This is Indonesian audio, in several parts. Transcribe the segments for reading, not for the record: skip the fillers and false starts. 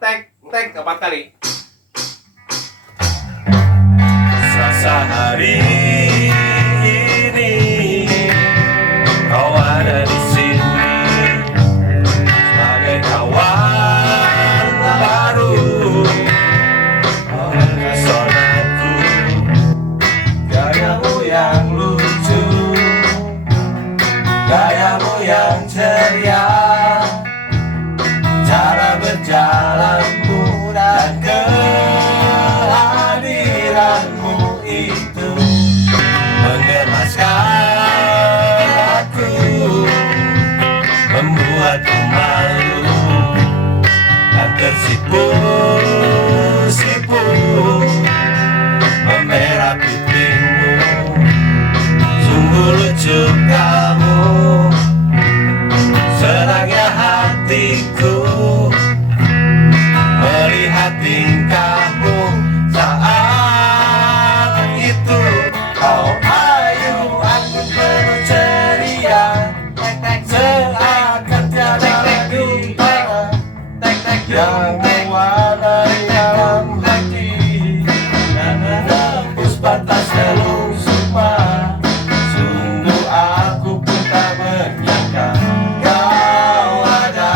tek 4 kali. Selasa hari ini kau ada di sini sebagai kawan baru. Pesonaku, gayamu yang lucu, gayamu yang ceria, cara berjalanmu dan kehadiranmu itu menggemaskan aku, membuatku malu dan tersipu-sipu memerah pipimu. Sungguh lucu kamu, senangnya hatiku melihat tingkahmu saat itu. Kau ayu, aku penuh ceria, seakan tiada lagi yang mewarnai dalam hati dan menembus batas relung sumpah. Sungguh aku pun tak menyangka kau ada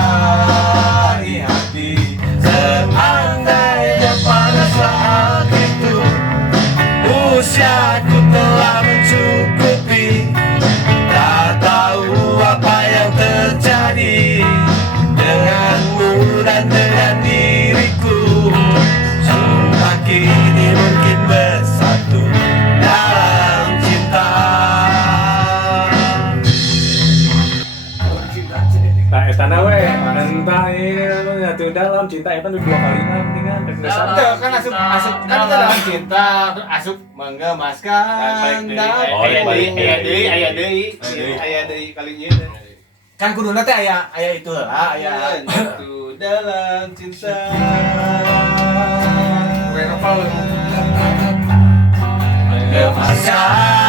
di hati. Seandainya pada saat itu usiaku telah mencukupi, tak tahu apa yang terjadi denganmu dan dengan diriku. Sumpah kini mungkin bersatu dalam cinta. Nah, etana we, entah ini nyatu dalam cinta eta nu 2 kali mendingan rek dasar. Kan asup kan itu dalam cinta, asup menggemaskan. Aya deui kalinya. Kan kuduna teh aya itu lah, aya Itu dalam cinta. Renopal. Menggemaskan